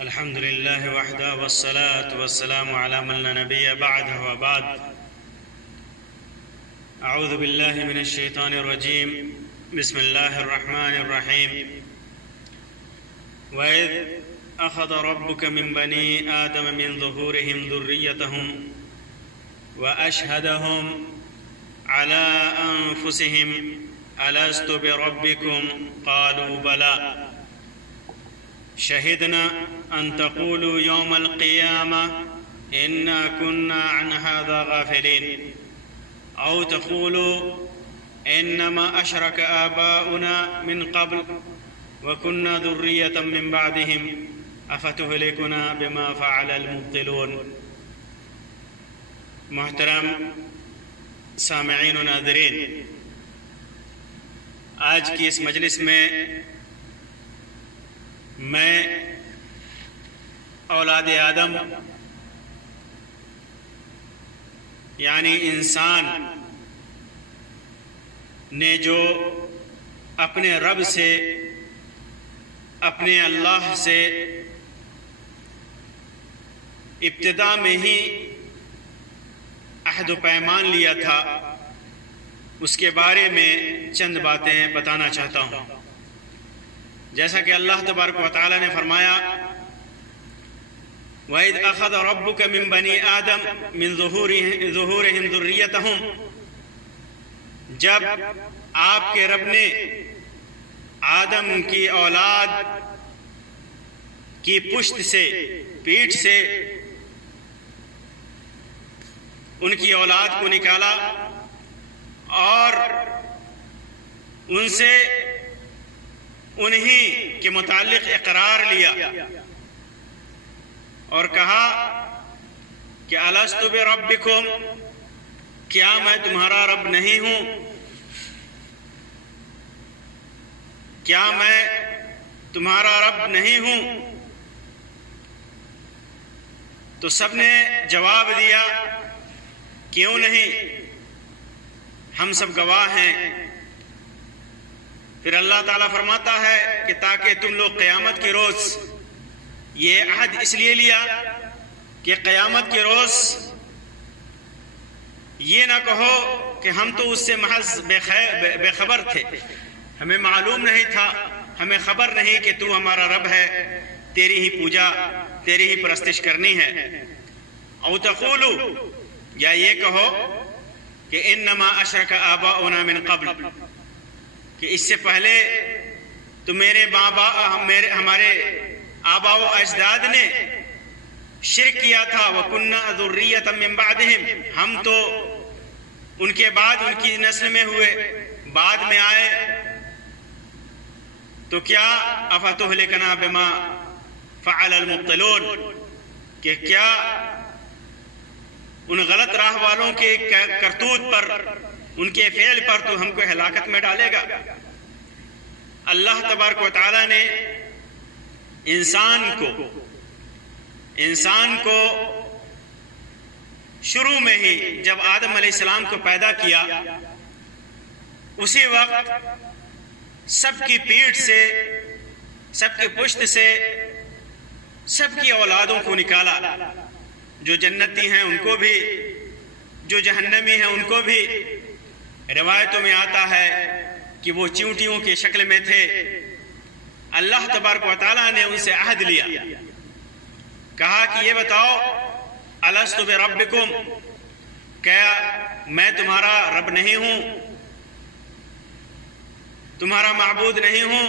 الحمد لله وحده والصلاة والسلام على من لا نبي بعده وبعد. أعوذ بالله من الشيطان الرجيم. بسم الله الرحمن الرحيم. وإذ أخذ ربك من بني آدم من ظهورهم ذريتهم وأشهدهم على أنفسهم ألست بربكم قالوا بلى شهدنا أن تقولوا يوم القيامة إنا كنا عن هذا غافلين أو تقولوا إنما أشرك آباؤنا من قبل وكنا ذرية من بعدهم أفتهلكنا بما فعل المبطلون. محترم سامعین و ناظرین، آج کی اس مجلس میں میں اولاد آدم یعنی انسان نے جو اپنے رب سے، اپنے اللہ سے ابتدا میں ہی عہد و پیمان لیا تھا، اس کے بارے میں چند باتیں بتانا چاہتا ہوں. جیسا کہ اللہ تبارک و تعالی نے فرمایا وَإِذْ أَخَذَ رَبُّكَ مِن بَنِي آدَمَ مِن ظُهُورِهِمْ ذُرِّيَّتَهُمْ، جب آپ کے رب نے آدم کی اولاد کی پشت سے، پیٹھ سے ان کی اولاد کو نکالا اور ان سے انہی کے متعلق اقرار لیا اور کہا کہ الست بربکم، کیا میں تمہارا رب نہیں ہوں؟ کیا میں تمہارا رب نہیں ہوں؟ تو سب نے جواب دیا کیوں نہیں، ہم سب گواہ ہیں. پھر اللہ تعالیٰ فرماتا ہے کہ تاکہ تم لوگ قیامت کے روز یہ عہد اس لیے لیا کہ قیامت کے روز یہ نہ کہو کہ ہم تو اس سے محض بے خبر تھے، ہمیں معلوم نہیں تھا، ہمیں خبر نہیں کہ تو ہمارا رب ہے، تیری ہی پوجا، تیری ہی پرستش کرنی ہے. او تقولو، یا یہ کہو کہ انما اشرک آباؤنا من قبل، کہ اس سے پہلے تو ہمارے آبا و اجداد نے شرک کیا تھا. وَكُنَّا ذُرِّيَّةً مِّن بَعْدِهِمْ، ہم تو ان کے بعد ان کی نسل میں ہوئے، بعد میں آئے. تو کیا أَفَتُهْلِكَنَا بِمَا فَعَلَ الْمُبْطِلُونَ، کہ کیا ان غلط راہ والوں کے کرتوت پر، ان کے فعل پر تو ہم کو ہلاکت میں ڈالے گا. اللہ تبارک و تعالی نے انسان کو شروع میں ہی جب آدم علیہ السلام کو پیدا کیا، اسی وقت سب کی پیٹھ سے، سب کی پشت سے سب کی اولادوں کو نکالا، جو جنتی ہیں ان کو بھی، جو جہنمی ہیں ان کو بھی. روایتوں میں آتا ہے کہ وہ چیونٹیوں کی شکل میں تھے. اللہ تبارک و تعالیٰ نے ان سے عہد لیا، کہا کہ یہ بتاؤ الست بربکم، کیا میں تمہارا رب نہیں ہوں، تمہارا معبود نہیں ہوں،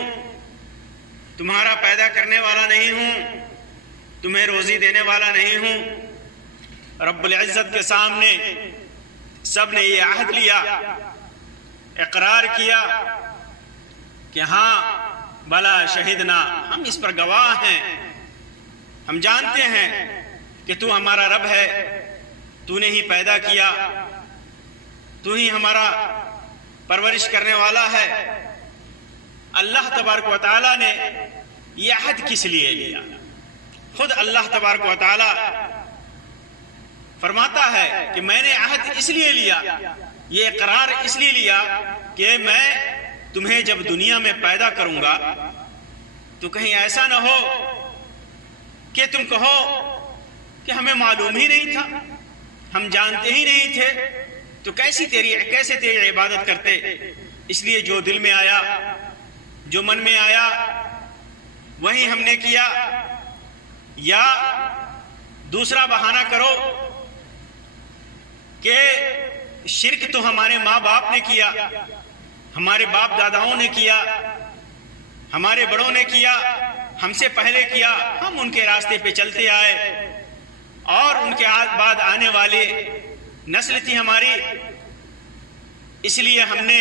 تمہارا پیدا کرنے والا نہیں ہوں، تمہیں روزی دینے والا نہیں ہوں؟ رب العزت کے سامنے سب نے یہ عہد لیا، اقرار کیا کہ ہاں بلا شہدنا، ہم اس پر گواہ ہیں، ہم جانتے ہیں کہ تو ہمارا رب ہے، تو نے ہی پیدا کیا، تو ہی ہمارا پرورش کرنے والا ہے. اللہ تبارک و تعالیٰ نے یہ عہد کس لیے لیا؟ خود اللہ تبارک و تعالیٰ فرماتا ہے کہ میں نے عہد اس لیے لیا، یہ اقرار اس لیے لیا کہ میں تمہیں جب دنیا میں پیدا کروں گا تو کہیں ایسا نہ ہو کہ تم کہو کہ ہمیں معلوم ہی نہیں تھا، ہم جانتے ہی نہیں تھے، تو کیسے تیری عبادت کرتے؟ اس لیے جو دل میں آیا، جو من میں آیا وہی ہم نے کیا، یا دوسرا بہانہ کرو کہ شرک تو ہمارے ماں باپ نے کیا، ہمارے باپ داداؤں نے کیا، ہمارے بڑوں نے کیا، ہم سے پہلے کیا، ہم ان کے راستے پہ چلتے آئے، اور ان کے بعد آنے والے نسل تھی ہماری، اس لیے ہم نے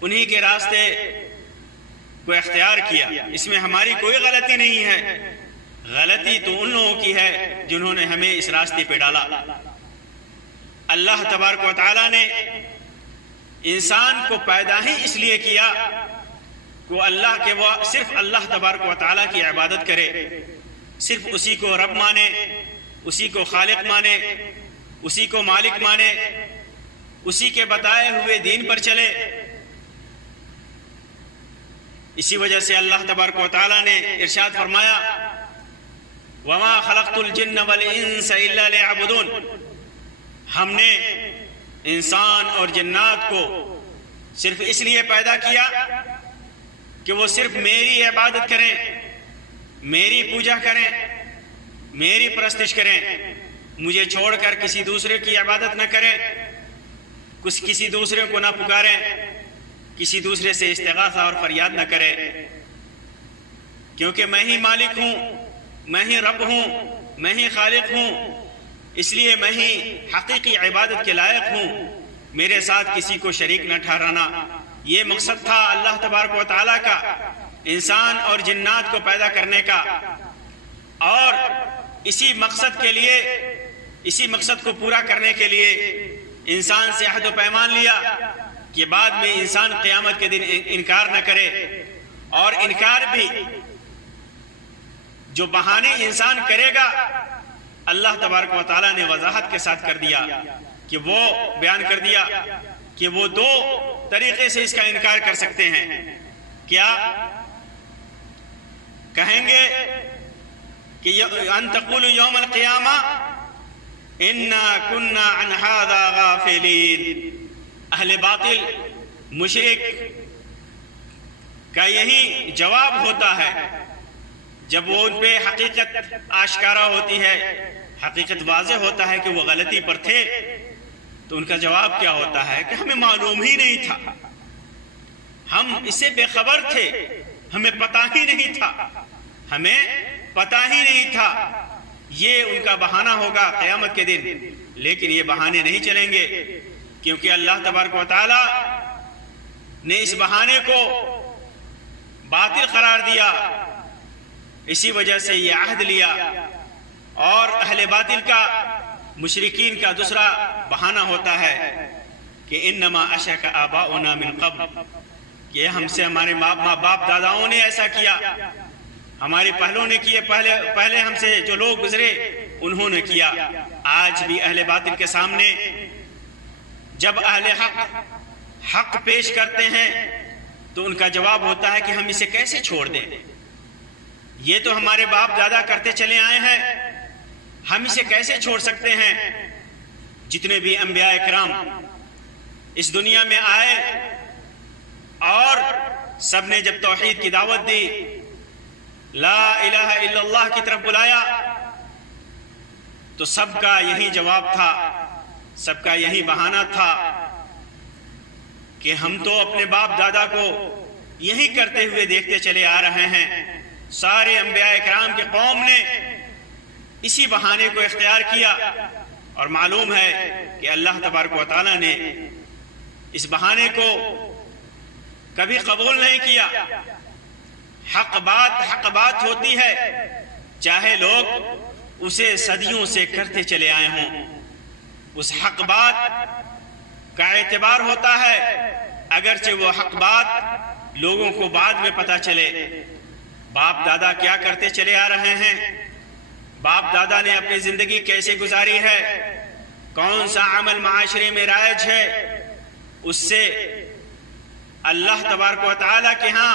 انہی کے راستے کو اختیار کیا۔ اس میں ہماری کوئی غلطی نہیں ہے، غلطی تو ان لوگوں کی ہے جنہوں نے ہمیں اس راستے پہ ڈالا۔ اللہ تبارک و تعالیٰ نے انسان کو پیدا ہی اس لیے کیا کہ وہ صرف اللہ تبارک و تعالیٰ کی عبادت کرے، صرف اسی کو رب مانے، اسی کو خالق مانے، اسی کو مالک مانے، اسی کے بتائے ہوئے دین پر چلے۔ اسی وجہ سے اللہ تبارک و تعالیٰ نے ارشاد فرمایا وَمَا خَلَقْتُ الْجِنَّ وَالْإِنسَ إِلَّا لِيَعْبُدُونَ، ہم نے انسان اور جنات کو صرف اس لیے پیدا کیا کہ وہ صرف میری عبادت کریں، میری پوجا کریں، میری پرستش کریں، مجھے چھوڑ کر کسی دوسرے کی عبادت نہ کریں، کسی دوسرے کو نہ پکاریں، کسی دوسرے سے استغاثہ اور فریاد نہ کریں، کیونکہ میں ہی مالک ہوں، میں ہی رب ہوں، میں ہی خالق ہوں، اس لیے میں ہی حقیقی عبادت کے لائق ہوں، میرے ساتھ کسی کو شریک نہ ٹھہرانا۔ یہ مقصد تھا اللہ تبارک و تعالیٰ کا انسان اور جنات کو پیدا کرنے کا، اور اسی مقصد کو پورا کرنے کے لیے انسان سے عہد و پیمان لیا کہ بعد میں انسان قیامت کے دن انکار نہ کرے، اور انکار بھی جو بہانے انسان کرے گا اللہ تبارک و تعالیٰ نے وضاحت کے ساتھ کر دیا کہ وہ بیان کر دیا کہ وہ دو طریقے سے اس کا انکار کر سکتے ہیں۔ کیا کہیں گے کہ ان تقولوا یوم القیامہ انا کنا عن ھذا غافلین، اہل باطل مشرک کا یہی جواب ہوتا ہے جب وہ ان پہ حقیقت آشکارا ہوتی ہے، حقیقت واضح ہوتا ہے کہ وہ غلطی پر تھے، تو ان کا جواب کیا ہوتا ہے کہ ہمیں معلوم ہی نہیں تھا، ہم اس سے بے خبر تھے، ہمیں پتہ ہی نہیں تھا، ہمیں پتہ ہی نہیں تھا۔ یہ ان کا بہانہ ہوگا قیامت کے دن، لیکن یہ بہانے نہیں چلیں گے، کیونکہ اللہ تبارک و تعالی نے اس بہانے کو باطل قرار دیا، اسی وجہ سے یہ عہد لیا۔ اور اہل باطل کا، مشرکین کا دوسرا بہانہ ہوتا ہے کہ انما اشرک آباؤنا من قبل، کہ ہم سے ہمارے ماں باپ داداؤں نے ایسا کیا، ہمارے پہلوں نے کیے، پہلے ہم سے جو لوگ گزرے انہوں نے کیا۔ آج بھی اہل باطل کے سامنے جب اہل حق پیش کرتے ہیں تو ان کا جواب ہوتا ہے کہ ہم اسے کیسے چھوڑ دیں، یہ تو ہمارے باپ دادا کرتے چلے آئے ہیں، ہم اسے کیسے چھوڑ سکتے ہیں۔ جتنے بھی انبیاء کرام اس دنیا میں آئے اور سب نے جب توحید کی دعوت دی، لا الہ الا اللہ کی طرف بلایا، تو سب کا یہی جواب تھا، سب کا یہی بہانہ تھا کہ ہم تو اپنے باپ دادا کو یہی کرتے ہوئے دیکھتے چلے آ رہے ہیں۔ سارے انبیاء کرام کے قوم نے اسی بہانے کو اختیار کیا، اور معلوم ہے کہ اللہ تبارک و تعالیٰ نے اس بہانے کو کبھی قبول نہیں کیا۔ حق بات ہوتی ہے، چاہے لوگ اسے صدیوں سے کرتے چلے آئے ہوں، اس حق بات کا اعتبار ہوتا ہے، اگرچہ وہ حق بات لوگوں کو بعد میں پتہ چلے۔ باپ دادا کیا کرتے چلے آ رہے ہیں، باپ دادا نے اپنی زندگی کیسے گزاری ہے، کون سا عمل معاشرے میں رائج ہے، اس سے اللہ تبارک و تعالیٰ کے ہاں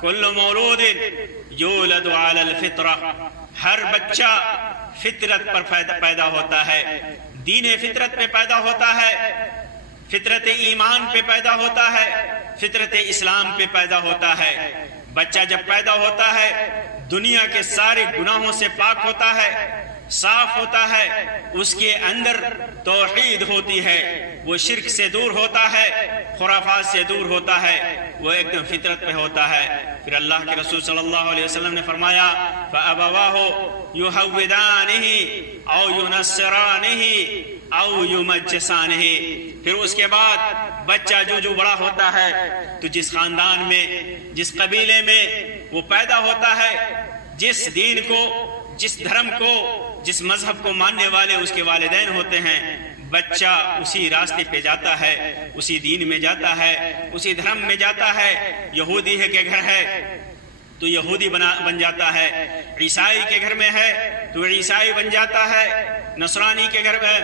کل مولود یولد علی الفطرہ، ہر بچہ فطرت پر پیدا ہوتا ہے، دین فطرت پہ پیدا ہوتا ہے، فطرت ایمان پہ پیدا ہوتا ہے، فطرت اسلام پہ پیدا ہوتا ہے۔ بچہ جب پیدا ہوتا ہے دنیا کے سارے گناہوں سے پاک ہوتا ہے، صاف ہوتا ہے، اس کے اندر توحید ہوتی ہے، وہ شرک سے دور ہوتا ہے، خرافات سے دور ہوتا ہے، وہ ایک دم فطرت پہ ہوتا ہے۔ پھر اللہ کے رسول صلی اللہ علیہ وسلم نے فرمایا فَأَبَوَاهُ يُحَوِّدَانِهِ أَوْ يُنَصِّرَانِهِ أَوْ يُمَجِّسَانِهِ۔ پھر اس کے بعد بچہ جو بڑا ہوتا ہے تو جس خاندان میں، جس قبیلے میں وہ پیدا ہوتا ہے، جس دین کو، جس دھرم کو، جس مذہب کو ماننے والے اس کے والدین ہوتے ہیں، بچہ اسی راستے پہ جاتا ہے، اسی دین میں جاتا ہے، اسی دھرم میں جاتا ہے۔ یہودی ہے کہ گھر ہے تو یہودی بن جاتا ہے، عیسائی کے گھر میں ہے تو عیسائی بن جاتا ہے، نصرانی کے گھر میں،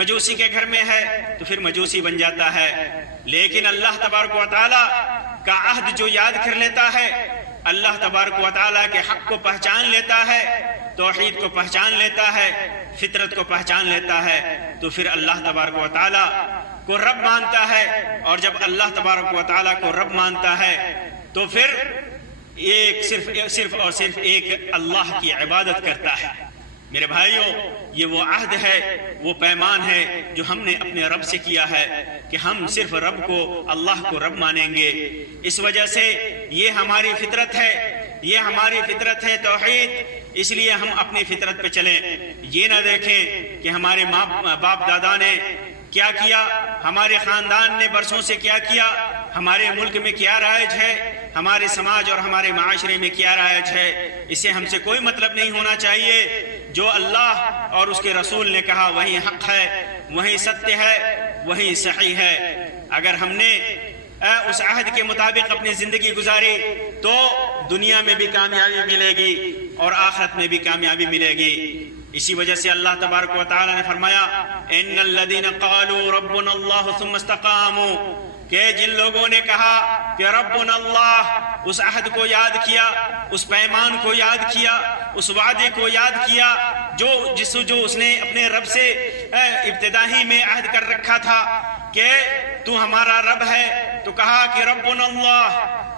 مجوسی کے گھر میں ہے تو پھر مجوسی بن جاتا ہے۔ لیکن اللہ تبارک و تعالی کا عہد جو یاد کر لیتا ہے، اللہ تبارک و تعالی کے حق کو پہچان لیتا ہے، توحید کو پہچان لیتا ہے، فطرت کو پہچان لیتا ہے، تو پھر اللہ تبارک و تعالی کو رب مانتا ہے۔ اور جب اللہ تبارک و تعالی کو رب مانتا ہے تو پھر صرف اور صرف ایک اللہ کی عبادت کرتا ہے۔ میرے بھائیوں، یہ وہ عہد ہے، وہ پیمان ہے جو ہم نے اپنے رب سے کیا ہے کہ ہم صرف رب کو، اللہ کو رب مانیں گے۔ اس وجہ سے یہ ہماری فطرت ہے، یہ ہماری فطرت ہے توحید، اس لیے ہم اپنی فطرت پہ چلیں۔ یہ نہ دیکھیں کہ ہمارے باپ دادا نے کیا کیا، ہمارے خاندان نے برسوں سے کیا کیا، ہمارے ملک میں کیا رائج ہے، ہمارے سماج اور ہمارے معاشرے میں کیا رائج ہے، اسے ہم سے کوئی مطلب نہیں ہونا چاہیے۔ جو اللہ اور اس کے رسول نے کہا وہی حق ہے، وہی ستیہ ہے، وہی صحیح ہے۔ اگر ہم نے اس عہد کے مطابق اپنی زندگی گزاری تو دنیا میں بھی کامیابی ملے گی اور آخرت میں بھی کامیابی ملے گی۔ اسی وجہ سے اللہ تبارک و تعالی نے فرمایا ان الذين قالوا ربنا الله ثم استقاموا، کہ جن لوگوں نے کہا کہ ربنا اللہ، اس عہد کو یاد کیا، اس پیمان کو یاد کیا، اس وعدے کو یاد کیا جو اس نے اپنے رب سے ابتدائی میں عہد کر رکھا تھا کہ تو ہمارا رب ہے، تو کہا کہ ربنا اللہ،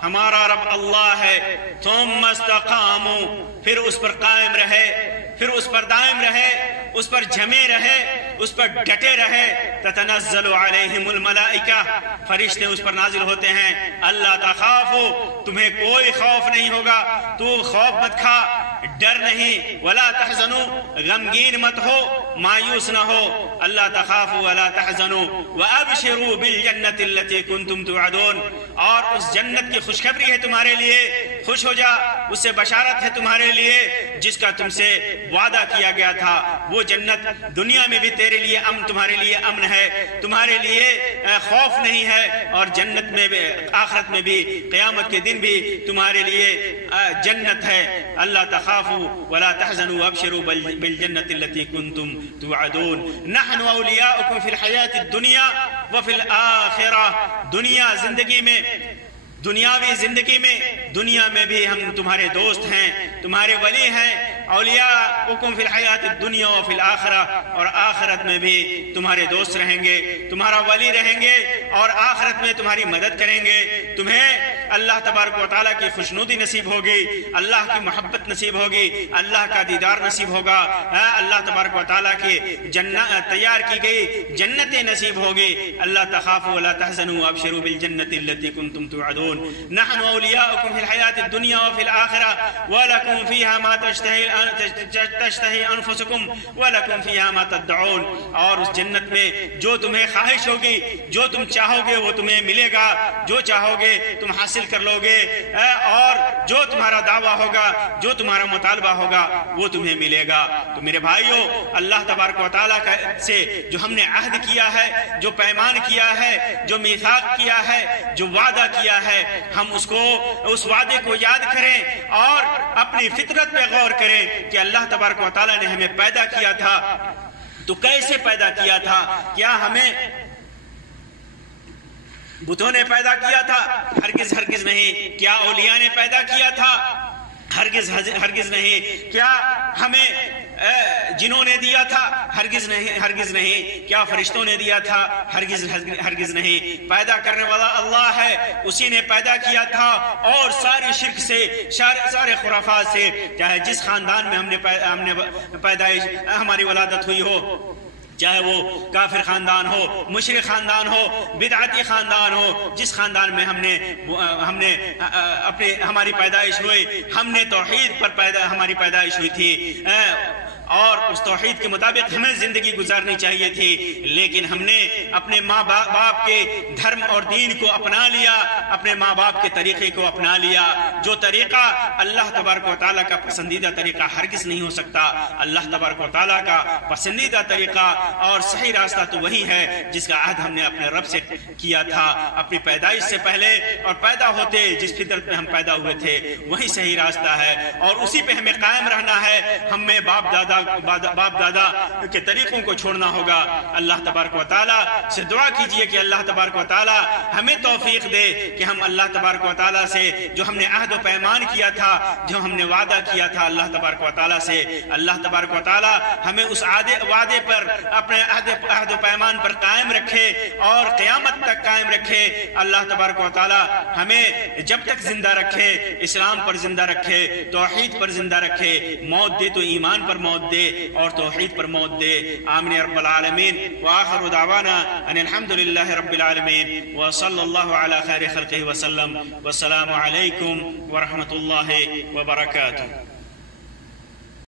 ہمارا رب اللہ ہے۔ ثم استقاموا، پھر اس پر قائم رہے، پھر اس پر دائم رہے، اس پر جمے رہے، اس پر ڈٹے رہے۔ تتنزل علیہم الملائکہ، فرشتے اس پر نازل ہوتے ہیں۔ اللہ تخافوا، تمہیں کوئی خوف نہیں ہوگا، تو خوف مت کھا، ڈر نہیں، ولا تحزنوا، غمگین مت ہو، مایوس نہ ہو۔ اللہ تخافوا ولا تحزنوا وابشروا بالجنۃ التي كنتم توعدون، اور اس جنت کی خوشخبری ہے تمہارے لیے، خوش ہو جا، اس سے بشارت ہے تمہارے لیے جس کا تم سے وعدہ کیا گیا تھا۔ وہ جنت دنیا میں بھی تیرے لیے تمہارے لیے امن ہے، تمہارے لیے خوف نہیں ہے، اور جنت میں بھی، آخرت میں بھی، قیامت کے دن بھی تمہارے لیے جنت ہے۔ اللہ تخافوا ولا تحزنوا وابشروا بالجنة التي كنتم توعدون نحن اولیاؤکم فی الحیاة الدنیا وفی الآخرہ، دنیا زندگی میں، دنیاوی زندگی میں، دنیا میں بھی ہم تمہارے دوست ہیں، تمہارے ولی ہیں۔ اولیاؤکم فی الحیاۃ الدنیا وفی الآخرہ، اور آخرت میں بھی تمہارے دوست رہیں گے، تمہارا ولی رہیں گے، اور آخرت میں تمہاری مدد کریں گے۔ تمہیں اللہ تبارک و تعالیٰ کی خوشنودی نصیب ہوگی، اللہ کی محبت نصیب ہوگی، اللہ کا دیدار نصیب ہوگا، اللہ تبارک و تعالیٰ کی تیار کی گئی جنتیں نصیب ہوگی۔ اللہ تخافوا ولا تحزنوا وابشروا بالجنة التي كنتم توعدون نحن اولیاؤکم فی الحیاۃ الدنیا وفی الآخرہ ولکم فیہا ما تشتہی انفسکم ولکم فیہا ما تدعون، اور اس جنت میں جو تمہیں خواہش ہوگی، جو تم چاہو گے وہ تمہیں ملے گا، جو چاہو گے تم حاصل کر لو گے، اور جو تمہارا دعویٰ ہوگا، جو تمہارا مطالبہ ہوگا وہ تمہیں ملے گا۔ تو میرے بھائیوں، اللہ تبارک و تعالیٰ سے جو ہم نے عہد کیا ہے، جو پیمان کیا ہے، جو میثاق کیا ہے، جو وعدہ کیا ہے، ہم اس وعدے کو یاد کریں اور اپنی فطرت پہ غور کریں کہ اللہ تبارک و تعالیٰ نے ہمیں پیدا کیا تھا تو کیسے پیدا کیا تھا، کیا ہمیں بتوں نے پیدا کیا تھا؟ ہرگز ہرگز نہیں۔ کیا اولیاء نے پیدا کیا تھا؟ ہرگز ہرگز نہیں۔ کیا ہمیں جنوں نے دیا تھا؟ ہرگز نہیں ہرگز نہیں۔ کیا فرشتوں نے دیا تھا؟ ہرگز ہرگز نہیں۔ پیدا کرنے والا اللہ ہے، اسی نے پیدا کیا تھا، اور سارے شرک سے، سارے خرافات سے، چاہے جس خاندان میں ہم نے پیدائش ہماری ولادت ہوئی ہو، چاہے وہ کافر خاندان ہو، مشرک خاندان ہو، بدعتی خاندان ہو، جس خاندان میں ہم نے ہماری پیدائش ہوئی، ہم نے توحید پر ہماری پیدائش ہوئی تھی، اور اس توحید کے مطابق ہمیں زندگی گزارنی چاہیے تھی، لیکن ہم نے اپنے ماں باپ کے دھرم اور دین کو اپنا لیا، اپنے ماں باپ کے طریقے کو اپنا لیا، جو طریقہ اللہ تبارک و تعالیٰ کا پسندیدہ طریقہ ہرگز نہیں ہو سکتا۔ اللہ تبارک و تعالیٰ کا پسندیدہ طریقہ اور صحیح راستہ تو وہی ہے جس کا عہد ہم نے اپنے رب سے کیا تھا اپنی پیدائش سے پہلے، اور پیدا ہوتے جس فطرت میں ہم پیدا ہوئے تھے وہی صحیح راستہ ہے، اور اسی پہ ہمیں قائم رہنا ہے۔ ہمیں باپ دادا کے طریقوں کو چھوڑنا ہوگا۔ اللہ تبارک و تعالیٰ سے دعا کیجئے کہ اللہ تبارک و تعالیٰ ہمیں توفیق دے کہ ہم اللہ تبارک و تعالیٰ سے جو ہم نے عہد و پیمان کیا تھا، جو ہم نے وعدہ کیا تھا اللہ تبارک و تعالیٰ سے، اللہ تبارک و تعالیٰ ہمیں اس وعدے پر، اپنے عہد و پیمان پر قائم رکھے اور قیامت تک قائم رکھے۔ اللہ تبارک و تعالیٰ ہمیں جب تک زندہ رکھے، اسلام پر زندہ رکھے، توحید پر زندہ رکھے، موت دے تو ایمان پر موت دے اور توحید پر موت دے۔ آمین رب العالمین۔ وآخر دعوانا ان الحمدللہ رب العالمین، وصلی اللہ علی خیر خلقہ وسلم، والسلام علیکم ورحمۃ اللہ وبرکاتہ۔